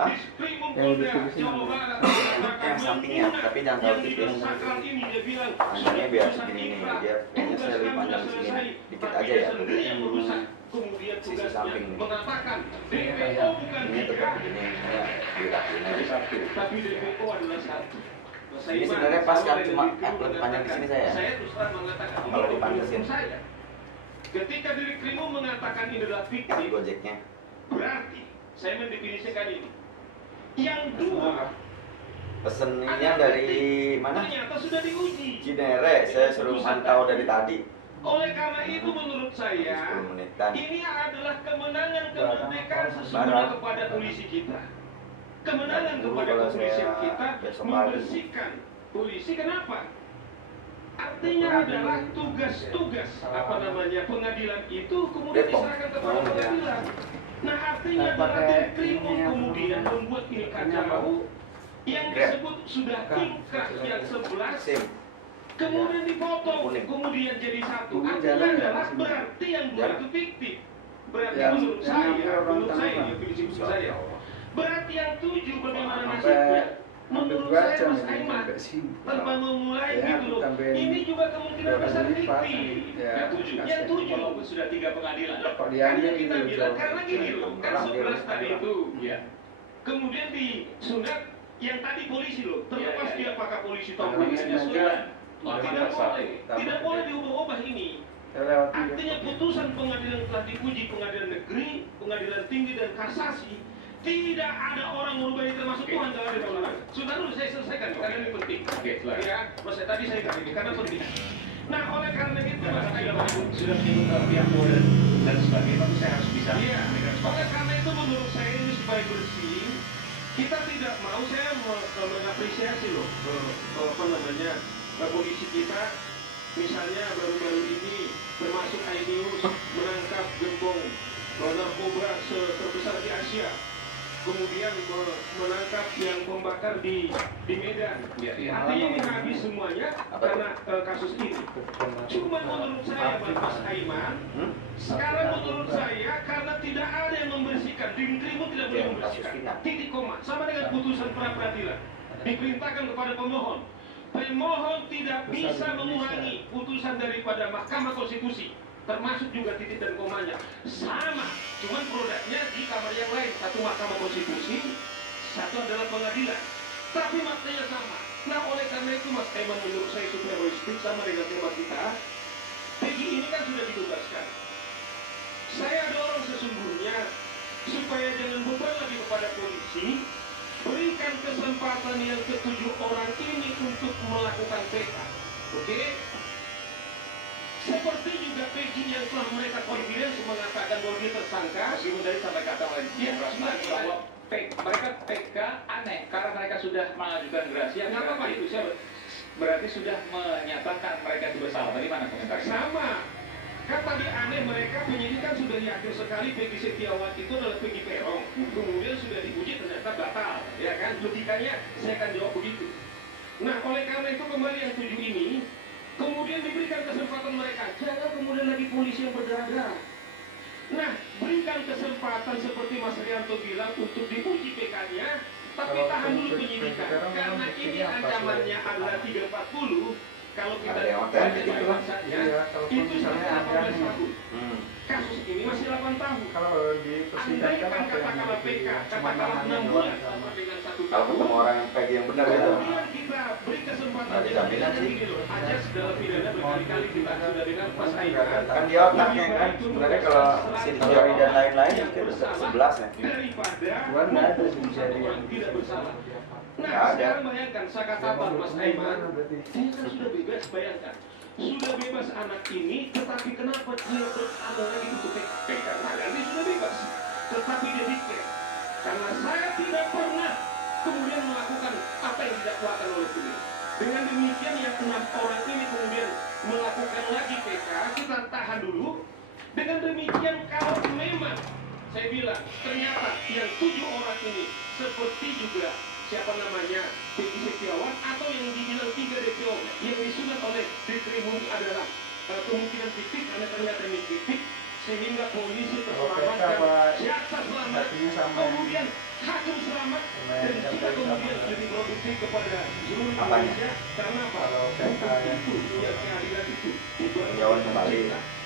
yang di sini yang sampingnya, tapi jangan terlalu tipis. Panjangnya biar segini nih, dia kayaknya saya lebih panjang di sini, dikit aja ya. Sisi samping nih. Ini tetap begini, ini dirapiin aja. Ini sebenarnya pas kan, cuma lebih panjang di sini saya. Kalau dipantesin. Ketika Direkrimu mengatakan ini adalah fiktif, Gojeknya. berarti saya mendefinisikan ini. Yang dua, Pesennya dari mana? ternyata sudah diuji. Cinere, saya suruh mantau dari tadi. Oleh karena itu menurut saya 10 menitan. ini adalah kemenangan kemerdekaan sesungguhnya kepada polisi kita. Kemenangan kepada kepolisian kita membersihkan polisi. Kenapa? Artinya adalah tugas-tugas pengadilan itu kemudian diserahkan kepada pengadilan. Nah artinya adalah Direkrimu kemudian membuat ini kacau yang disebut sudah tingkat yang 11 kemudian dipotong, kemudian jadi satu. Artinya adalah berarti yang dua itu fiktif. Berarti menurut saya, prinsip saya, berarti yang 7 bagaimana nasibnya? Menurut saya Mas Aiman, tanpa memulai gitu loh, ini juga kemungkinan besar fiktif. Yang 7 sudah 3 pengadilan. Hanya kita bilang karena gini loh, kan 11 tadi itu, ya. Kemudian disunat yang tadi polisi loh, terlepas dia apakah polisi atau polisinya sunat. Tidak boleh diubah-ubah ini. Artinya putusan pengadilan telah diuji, pengadilan negeri, pengadilan tinggi dan kasasi. Tidak ada orang merubah ini termasuk Tuhan dalam persoalan. Sudah dulu saya selesaikan karena ini penting. Ya, masa tadi saya katakan karena penting. Nah, oleh karena itu Mas Aiman sudah menyebut pihak modern dan sebagainya, saya harus bisa. Iya. Oleh karena itu menurut saya ini supaya bersih, kita tidak mau saya mengapresiasi loh polisi kita, misalnya baru-baru ini termasuk iNews menangkap gembong narkoba terbesar di Asia, kemudian menangkap yang pembakar di Medan. Artinya ini habis semuanya karena kasus ini. Cuma menurut saya Mas Aiman, sekarang menurut saya karena tidak ada yang membersihkan, Direkrimu tidak boleh membersihkan. Titik koma, sama dengan putusan pra peradilan diperintahkan kepada pemohon. Pemohon tidak bisa mengurangi putusan daripada Mahkamah Konstitusi, termasuk juga titik dan komanya. Sama, cuman produknya di kamar yang lain. Satu Mahkamah Konstitusi, satu adalah pengadilan. Tapi maknanya sama. Nah, oleh karena itu Mas Aiman menurut saya supaya holistik sama dengan tema kita, Peggy ini kan sudah ditugaskan. Saya dorong sesungguhnya supaya jangan beban lagi kepada polisi. Berikan kesempatan yang ke-7 orang ini untuk melakukan PK. Oke? Seperti juga Peggy yang telah mereka confidence mengatakan bahwa dia tersangka. Meskipun dari sampai kata oleh dia bahwa mereka PK aneh karena mereka sudah mengajukan gerasi. Kenapa Pak itu? Berarti sudah menyatakan mereka itu bersalah. Bagaimana komentarnya? Sama. Kan tadi aneh mereka penyidikan sudah yakin sekali Peggy Setiawati itu adalah Peggy Peron. Kemudian sudah diuji ternyata batal. Ya kan? Logikanya saya akan jawab begitu. Nah, oleh karena itu kembali yang 7 ini, kemudian diberikan kesempatan mereka. Jangan kemudian lagi polisi yang berdarah-darah. Nah, berikan kesempatan seperti Mas Rianto bilang untuk diuji PK-nya, tapi tahan dulu penyidikan. Karena ini ancamannya adalah 340. Kalau kita lihat saja, itu misalnya 18 tahun. Kasus ini masih 8 tahun. Kalau di persidangan kan katakanlah PK, katakanlah 6 bulan dengan 1 Kalau tahun. ketemu orang yang Peggy yang benar gitu. Kemudian kita beri kesempatan jaminan sih. Ajas dalam pidana berkali-kali kita sudah dengan Mas Aiman. Kan dia otaknya kan. Sebenarnya kalau Siti Jari dan lain-lain itu 11 ya. Daripada Tuhan nggak ada sih orang tidak bersalah. Nggak Nah, ada. sekarang bayangkan, saya katakan Mas Aiman, dia kan sudah bebas, bayangkan. Sudah bebas anak ini, tetapi kenapa dia berada lagi untuk PK? Nah, dia sudah bebas, tetapi dia declare. Karena saya tidak pernah kemudian melakukan apa yang didakwakan oleh beliau. Dengan demikian yang 6 orang ini kemudian melakukan lagi PK, kita tahan dulu. Dengan demikian kalau memang saya bilang ternyata yang 7 orang ini seperti juga siapa namanya Peggy Setiawan atau yang dibilang 3 DPO yang disunat oleh Direkrimu adalah kemungkinan fiktif karena ternyata ini fiktif sehingga polisi terselamatkan jaksa selamat kemudian hakim selamat, dan kita kemudian lebih produktif kepada seluruh Apanya? Indonesia. Karena apa? Kalau PK ya. Ya, keadilan itu Jawan kembali.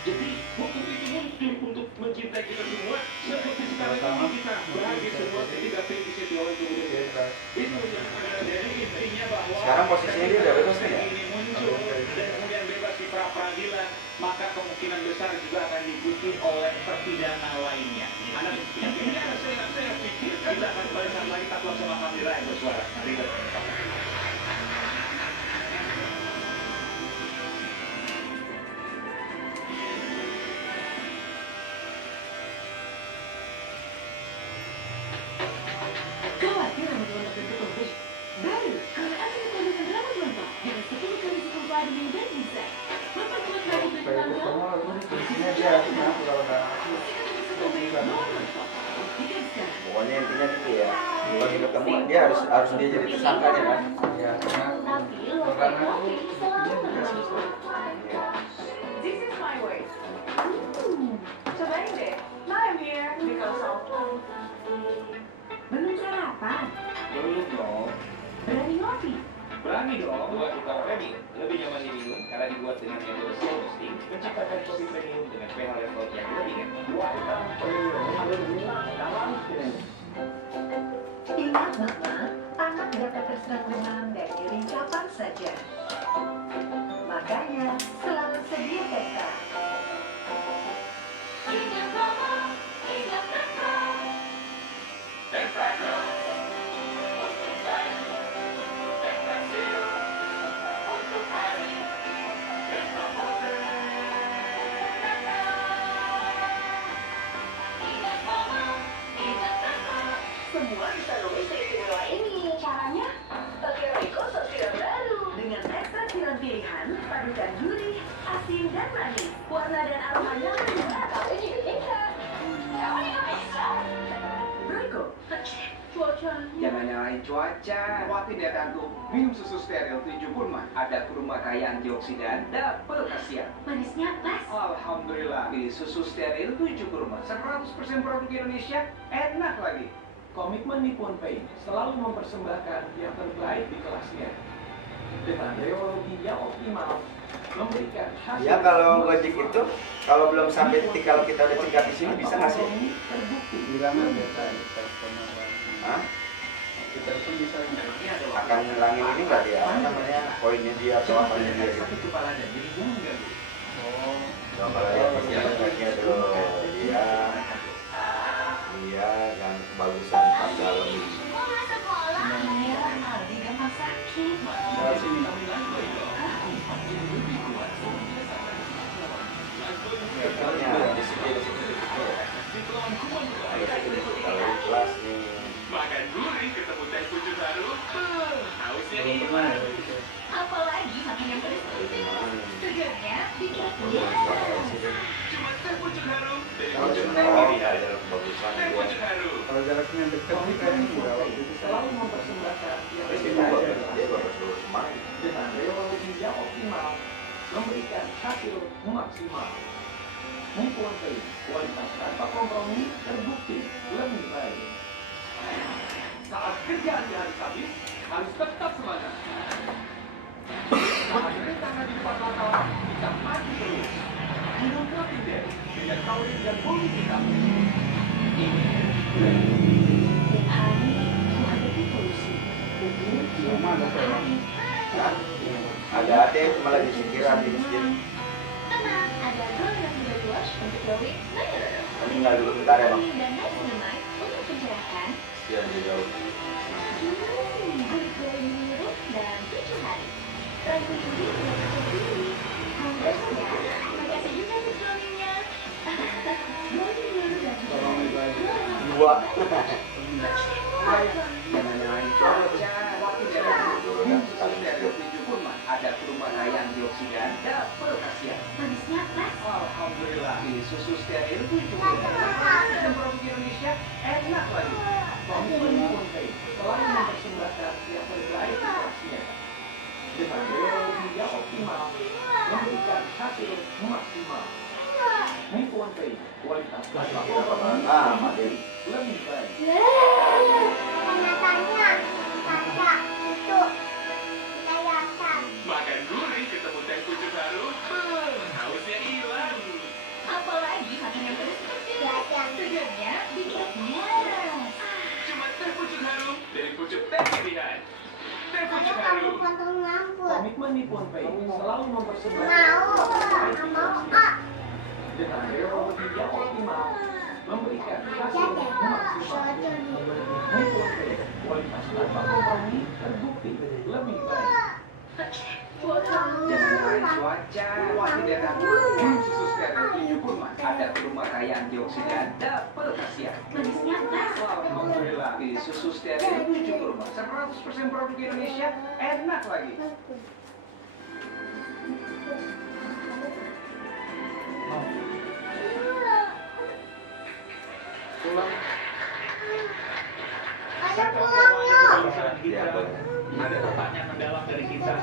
jadi hukum itu muncul untuk mencintai kita semua. Seperti sekarang ini kita bahagia semua ketika Peggy Setiawan kemudian bebas. Itu yang ada dari intinya bahwa Sekarang posisinya dia udah bebas ya? ini muncul dan kemudian bebas di pra peradilan, maka kemungkinan besar juga akan diikuti oleh terpidana lainnya. Ada ini ada saya pikir kita akan kembali saat lagi takwa sama Kamila yang bersuara. Ribet. Khawatir rambut rontok dan ketopik? Baru, kalau akan ditambahkan rambut rontok dengan 10 kali cukup vitamin dan gizi. Memperkuat rambut dan Kayak tanggal. ketemu aku di sini aja. Kenapa kalau nggak aku? Pokoknya intinya gitu ya. Kalau dia ketemu dia harus dia jadi tersangkanya kan. Ya, karena aku buktinya dikasih surat. Iya. This is my way. Cobain deh. Now I'm here because of belum sarapan. Belum dong. Berani ngopi. Berani dong, buat kopi premium lebih nyaman diminum karena dibuat dengan metode slow roasting, menciptakan kopi premium dengan pH level yang lebih rendah. Ingat Mama, anak dapat terserang demam dan nyeri kapan saja. Makanya selalu sedia peta. Ingat Mama, ingat peta. Semua bisa nulis di video ini. Caranya? Pakai Riko sos siram baru. Dengan ekstrak siram pilihan, padukan gurih, asin, dan manis. Warna dan aromanya berbeda. Kamu juga bisa. Kamu juga bisa. Riko, cuacanya. Jangan nyalain cuaca. Kuatin ya Tangguh. Minum susu steril 7 kurma. Ada kurma kaya antioksidan, double khasiat. Manisnya pas. Alhamdulillah. Pilih susu steril 7 kurma. 100% produk Indonesia. Enak lagi. Komitmen Nippon Paint selalu mempersembahkan yang terbaik di kelasnya dengan teknologi yang optimal, memberikan hasil. Ya kalau Gojek itu kalau belum sampai titik kalau kita udah cegah di sini bisa nggak sih? Terbukti. Bilang biasa kita sama Hah? kita pun bisa Akan ngilangin ini nggak dia? Apa namanya poinnya dia atau apanya dia? Gitu. Sakit kepalanya, jadi jangan ganggu. oh Coba ya persiapan bagian dulu dia dan kebagusan pas dalam ini. Saya Aldi gampang sakit. dari sini Contohnya di situ ada kalau di kelas nih. Makan gurih ketemu teh pucuk harum. Hausnya belum ini. pernah ya gitu. Apalagi makan yang pedas itu. Segarnya bikin Cuma teh pucuk harum. Dari Kalau pucuk cuma- Oh, harum. nggak ada kebagusan Teh dia. pucuk harum. Kalau jaraknya dekat nih kayaknya enggak waktu itu saya Selalu mempersembahkan yang Tapi dia terbaik bagus, dari dia kelasnya. bagus terus main. Dengan teknologi yang optimal, memberikan hasil maksimal. Nippon Paint, kualitas tanpa kompromi terbukti lebih baik. Saat kerjaan di hari Kamis, harus tetap semangat. Saat rintangan di depan mata, kita maju terus. Minum protein deh, dengan taurin dan bumi hitam. Setiap hari menghadapi polusi. Rumah ada saya. Ada cuma lagi pikiran di masjid. Tenang, ada Golden Body Wash untuk glowing smile. Tinggal dulu bentar ya bang. Dan niacinamide untuk pencerahan. Biar dia jauh. Kulit glowing biru dalam 7 hari. Rambut ini tidak berdiri. Hampir makasih juga untuk glowingnya. Glowing biru dan Tolong itu aja. Dua. Jangan nyalain cuaca. Kuatin ya Tangguh. Minum susu steril 7 kurma. Ada kurma kaya antioksidan, double khasiat. manisnya pas. Alhamdulillah. Pilih susu steril 7 kurma. 100% produk Indonesia. Enak lagi. Komitmen Nippon Paint selalu mempersembahkan yang terbaik di kelasnya. Dengan teknologi yang optimal, memberikan hasil maksimal. Nippon Paint, kualitas tanpa kompromi Ah, Mas. lebih baik. Komitmen Nippon Paint selalu mempersembahkan dengan teknologi yang optimal, memberikan hasil maksimal. Nippon Paint, kualitas tanpa kompromi terbukti lebih baik. Jangan nyalain cuaca, tidak ada susu steril 7 kurma, ada kurma kaya antioksidan, double khasiat. Manisnya pas. Alhamdulillah, susu steril 7 kurma, 100% produk Indonesia, enak lagi. Saya pulangnya. Ya, boleh. Ada pertanyaan mendalam dari kita.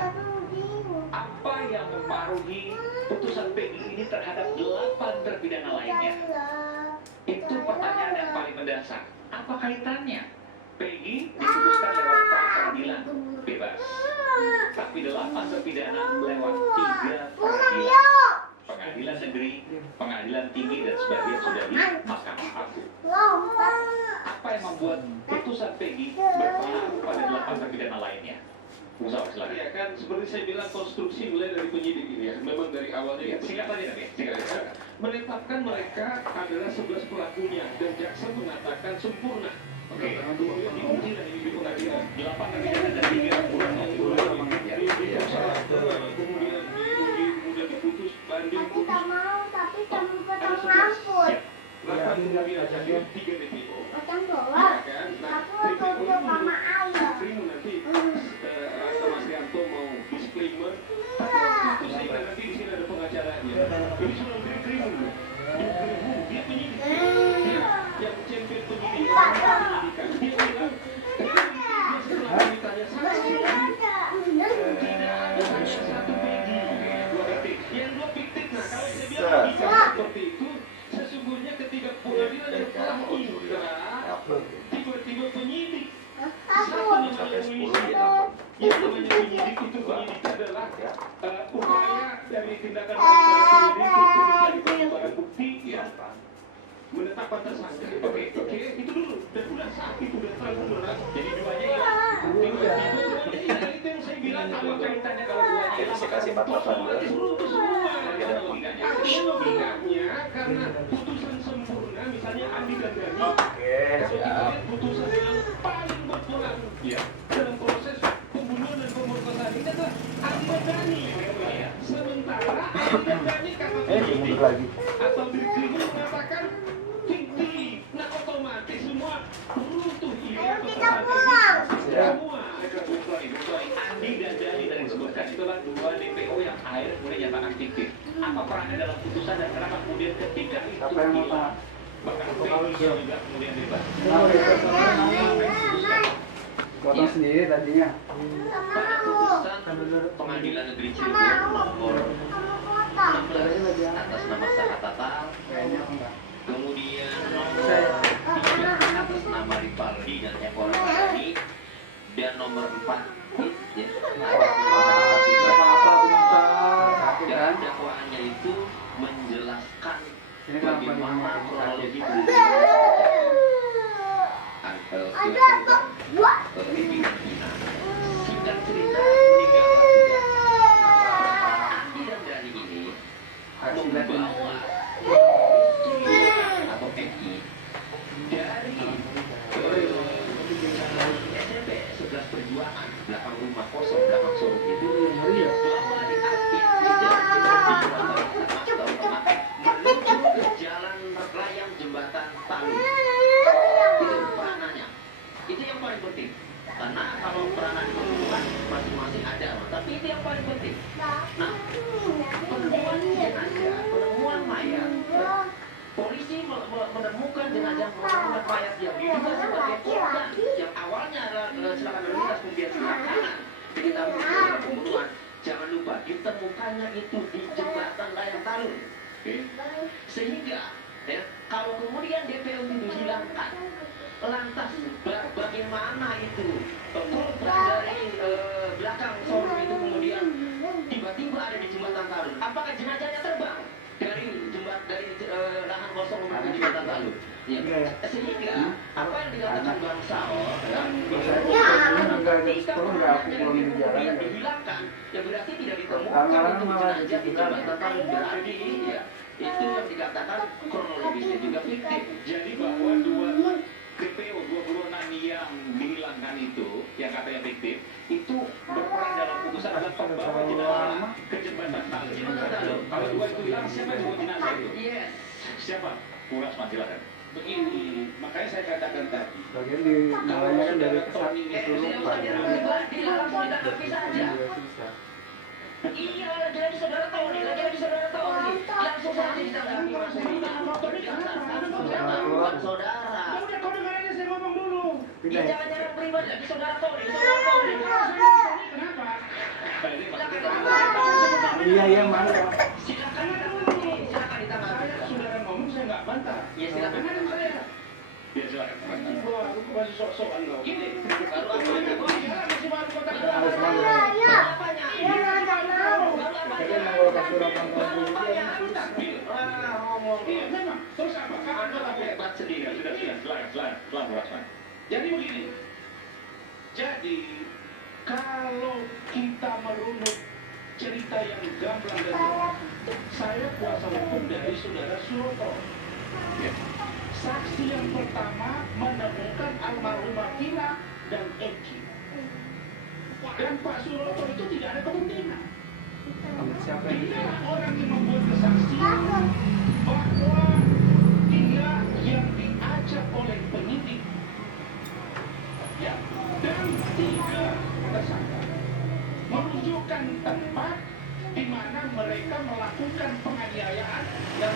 Apa yang mempengaruhi putusan Peggy ini terhadap 8 terpidana lainnya? Itu pertanyaan yang paling mendasar. Apa kaitannya? Peggy diputuskan lewat pra peradilan bebas, tapi 8 terpidana lewat 3 peradilan. Pengadilan negeri, pengadilan tinggi, dan sebagian sudah di Mahkamah Agung. Apa yang membuat putusan Peggy berpengaruh pada 8 terpidana lainnya? Musawarah, silakan. Ya kan, seperti saya bilang, konstruksi mulai dari penyidik ini ya. Memang dari awalnya Singkat saja nanti, singkat saja. menetapkan mereka adalah 11 pelakunya dan jaksa mengatakan sempurna. Oke. Kemudian diuji dan ini di pengadilan. 8 terpidana dan 3 kurang. Kemudian diuji, kemudian diputus, banding, Aku tak putus. mau, tapi kamu Ada potong 11. rambut. 8 kemudian jadi 3 DPO. Potong Ya bola. kan? Nah, Aku DPO tutup itu sama ayah. Primo nanti Mas Rianto mau disclaimer, tapi waktu itu saya bilang nanti di sini ada pengacaranya. Ini sudah beri Primo, dia penyidik, yang champion penyidik, penyidikan. Dia bilang, dia setelah ditanya saksi, tidak ada hanya satu Peggy, 2 detik. Yang 2 fiktif. Nah, kalau saya bilang bicara seperti itu, sesungguhnya ketika pengadilan yang telah inkrah, tiba-tiba penyidik satu Sampai 10 namanya ya. yang namanya penyidik itu penyidik adalah upaya dari tindakan daripada penyidik untuk mencari barang bukti ya menetapkan tersangka. Oke, itu dulu dan udah sah, itu udah terang benerang. Jadi duanya hilang. Tiba-tiba itu yang saya bilang apa kaitannya kalau duanya Jadi saya kasih 4/8 dulu. itu semua ada logikanya. Logikanya karena putusan sempurna misalnya Andi dan Dani. Oke, Kalau kita siap. lihat putusan yang paling berperan dalam proses pembunuhan dan pemerkosaan ini adalah Andi dan Dani. Sementara Andi dan Dani kata penyidik lagi. atau dikrimu mengatakan fiktif. Nah otomatis semua runtuh ide atau tersangka ini. Ya. Semua. Andi dan Dani tadi disebutkan itulah 2 DPO yang akhirnya kemudian nyatakan fiktif. Apa perannya dalam putusan dan kenapa kemudian ketika itu hilang? Bahkan Peggy juga kemudian bebas. Potong sendiri tadinya. Pada putusan Pengadilan Negeri Cirebon nomor 16 atas nama Sarah Tatal, Kayaknya enggak. kemudian nomor 3 atas nama Rivaldi dan Eko Ramadhani, dan nomor 4 ya, Apa bentar, sakit dan kan? dakwaannya itu menjelaskan Ini kenapa bagaimana dimarahin? kronologi singkat cerita meninggal Andi dan Dani ini membawa atau Peggy dari SMP 11 Perjuangan, belakang rumah kosong, belakang showroom itu bawa diapit menuju ke jalan layang jembatan Talun. Itu peranannya. Itu yang paling penting. Karena kalau peranan pembunuhan masing-masing ada, tapi itu yang paling penting. Nah, penemuan jenazah, penemuan mayat, polisi menemukan jenazah, menemukan mayat yang diduga sebagai korban yang awalnya adalah kecelakaan lalu lintas kemudian belakangan diketahui sebagai pembunuhan. Jangan lupa ditemukannya itu di jembatan layang Talun. Sehingga ya, kalau kemudian DPO itu dihilangkan, lantas bagaimana itu korban dari belakang showroom itu kemudian tiba-tiba ada di jembatan Talun? Apakah jenazahnya terbang dari lahan kosong menuju jembatan Talun? Ya. Sehingga apa yang dikatakan Bang Sao, misalnya jam 10 nggak aku pulang di jalan yang ya. dihilangkan, ya berarti tidak ditemukan Lama-lama untuk malah jenazah di dikuburan. jembatan berarti ya itu yang dikatakan kronologisnya juga fiktif. Jadi bahwa dua DPO 26 yang dihilangkan itu yang katanya fiktif itu berperan dalam putusan adalah pembawa jenazah ke jembatan tali. Kalau dua itu hilang siapa yang bawa jenazah itu? Yes. Siapa? Puras silakan. Begini, makanya saya katakan tadi. Bagian di namanya kan dari kesurupan. Iya, jadi saudara tahu nih, lagi saudara tahu nih. Langsung saja ditanggapi Mas Edi. Saudara. Udah kau dengar aja saya ngomong dulu. Ya jangan-jangan pribadi lagi saudara tahu nih. Saudara tahu nih. Kenapa? Iya iya mana. Silakan ditanggapi. Silakan ditanggapi. Saya saudara ngomong saya nggak bantah. Ya silakan. Dengar saya. Ya silakan. Wah, aku masih sok-sokan kau. Gini, baru aku yang Masih baru kau tak tahu. Harus mana? apanya? Kita mau kesurupan kamu. Iya, memang. Terus apa? Anda tapi hebat sendiri. Sudah, pelan, Rasman. Jadi begini. Jadi kalau kita merunut cerita yang gamblang dan jelas, saya kuasa hukum dari saudara Suroto. Ya. Saksi yang pertama menemukan almarhumah Kina dan Eki. Dan Pak Suroto itu tidak ada kepentingan. Siapa yang Dia orang yang membuat kesaksian bahwa dia yang diajak oleh penyidik, ya, dan 3 tersangka menunjukkan tempat di mana mereka melakukan penganiayaan dan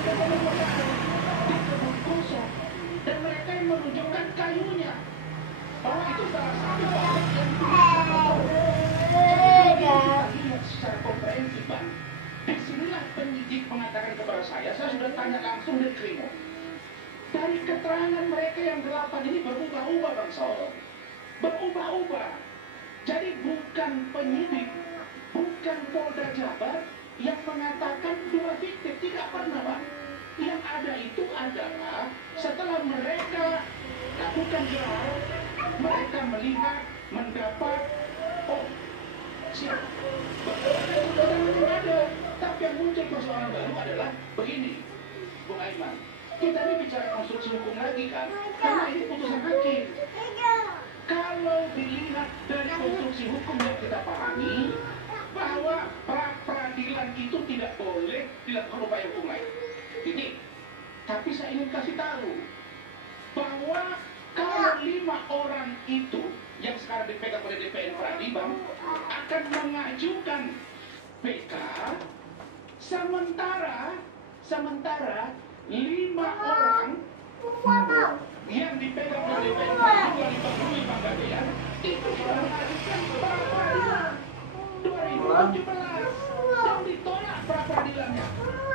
pemerkosaan di kebun kosong, dan mereka yang menunjukkan kayunya bahwa itu salah satu orang yang lihat secara komprehensif, Bang. Disinilah penyidik mengatakan kepada saya sudah tanya langsung dari Krimo. Dari keterangan mereka yang 8 ini berubah-ubah, Bang Saul. Berubah-ubah. Jadi bukan penyidik, bukan Polda Jabar yang mengatakan 2 fiktif. Tidak pernah, Bang. Yang ada itu adalah setelah mereka lakukan gelar, mereka melihat, mendapat, oh, siap. Itu ada. Tapi yang muncul persoalan baru adalah begini, Bung Aiman. Kita ini bicara konstruksi hukum lagi kan? Karena ini putusan hakim. Kalau dilihat dari konstruksi hukum yang kita pahami, bahwa pra-peradilan itu tidak boleh dilakukan upaya hukum lain. Jadi, tapi saya ingin kasih tahu bahwa kalau 5 orang itu yang sekarang dipegang oleh DPN Pradi, Bang, akan mengajukan PK, sementara 5 orang yang dipegang oleh DPN Pradi melalui Bang Ruli Panggabean itu sudah mengajukan pra-peradilan 2017 dan ditolak pra-peradilannya.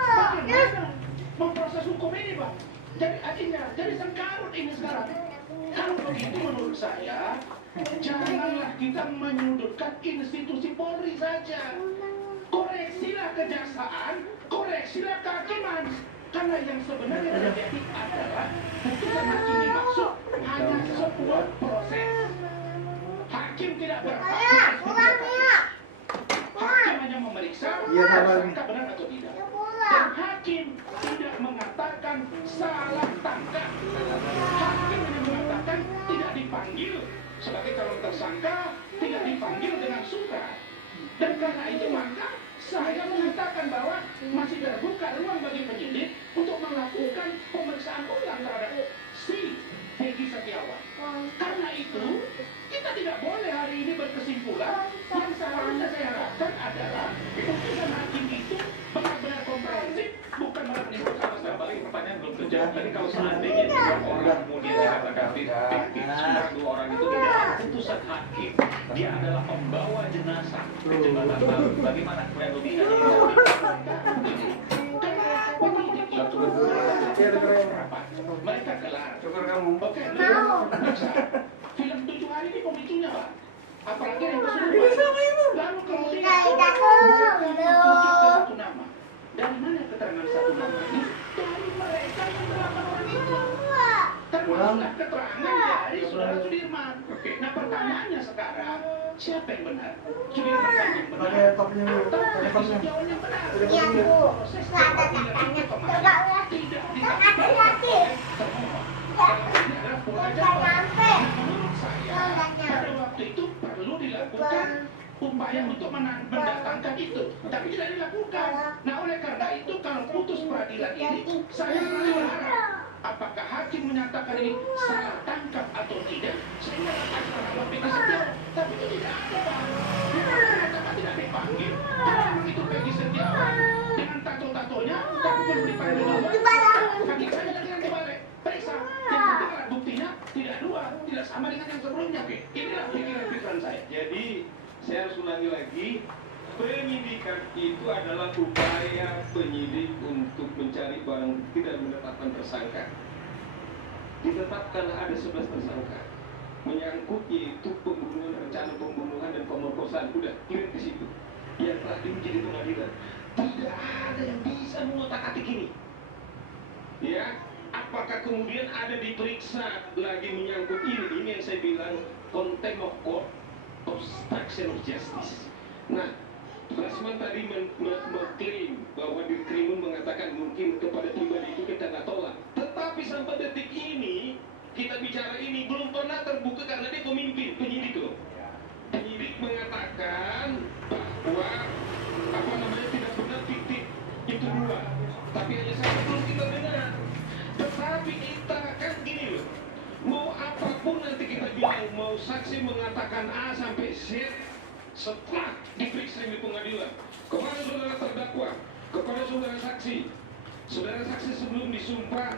Bagaimana memproses hukum ini, Bang? Jadi akhirnya, jadi sengkarut ini sekarang. Kalau begitu menurut saya, janganlah kita menyudutkan institusi Polri saja. Koreksilah kejaksaan, koreksilah kehakiman. Karena yang sebenarnya terjadi adalah putusan hakim dimaksud hanya sebuah proses. Hakim tidak berhak. Hakim hanya memeriksa tersangka benar atau tidak. Dan hakim tidak mengatakan salah tangkap. Hakim hanya mengatakan tidak dipanggil sebagai calon tersangka, tidak dipanggil dengan surat. Dan karena itu maka saya mengatakan bahwa masih terbuka ruang bagi penyidik untuk melakukan pemeriksaan ulang terhadap si Peggy Setiawan. Karena itu kita tidak boleh hari ini berkesimpulan. Yang seharusnya saya harapkan adalah putusan hakim itu benar-benar komprehensif, bukan malah menimbulkan masalah. Balik pertanyaan belum terjawab. Tadi kalau seandainya 2 orang kemudian dikatakan fiktif, sementara 2 orang itu di dalam putusan hakim, dia adalah pembawa jenazah ke jembatan baru. Bagaimana kronologinya ini? Penyidik itu mereka gelar. Syukur kamu. Oke, bisa. Film 7 hari ini pemicunya, Pak. Apalagi yang keseluruhan. Lalu kemudian mereka menunjuk ke satu nama. Dari mana keterangan satu nama ini? Dari mereka yang 8 orang itu. Termasuk Nah, keterangan dari saudara Sudirman. Nah, pertanyaannya sekarang, siapa yang benar? Sudirman kan yang benar. Pakai topnya dulu, pakai topnya. Jauh yang benar. Iya Bu, nggak ada katanya. Coba lihat, kan ada lagi. Nggak nyampe. Menurut saya, pada waktu itu perlu dilakukan upaya untuk mendatangkan itu, tapi tidak dilakukan. Nah, oleh karena itu kalau putus peradilan ini, saya berharap apakah hakim menyatakan ini salah tangkap atau tidak, sehingga akan merawat Peggy Setiawan. Tapi itu tidak ada, Pak. Dia mengatakan tidak dipanggil. Kalau itu Peggy Setiawan dengan tato-tatonya, tapi perlu dipanggil. Hakim saja lagi nanti balik periksa. Yang penting alat buktinya tidak dua, tidak sama dengan yang sebelumnya. Inilah pikiran saya. Jadi saya harus ulangi lagi, penyidikan itu adalah upaya penyidik untuk mencari barang bukti dan menetapkan tersangka. Ditetapkan ada 11 tersangka. Menyangkut yaitu pembunuhan, rencana pembunuhan dan pemerkosaan. Udah clear di situ. Yang telah diuji di pengadilan. Tidak ada yang bisa mengotak-atik ini. Ya, apakah kemudian ada diperiksa lagi menyangkut ini? Ini yang saya bilang contempt of court, obstruction of justice. Nah, Rasman tadi mengklaim bahwa di Krimun mengatakan mungkin kepada pribadi itu kita nggak tolak. Tetapi sampai detik ini, kita bicara ini belum pernah terbuka karena dia pemimpin, penyidik loh. Penyidik mengatakan bahwa tidak benar titik itu dua. Tapi hanya satu belum kita dengar. Tetapi kita kan gini loh. Mau apapun nanti kita bilang, mau saksi mengatakan A sampai Z, setelah diperiksa di pengadilan kepada saudara terdakwa, kepada saudara saksi sebelum disumpah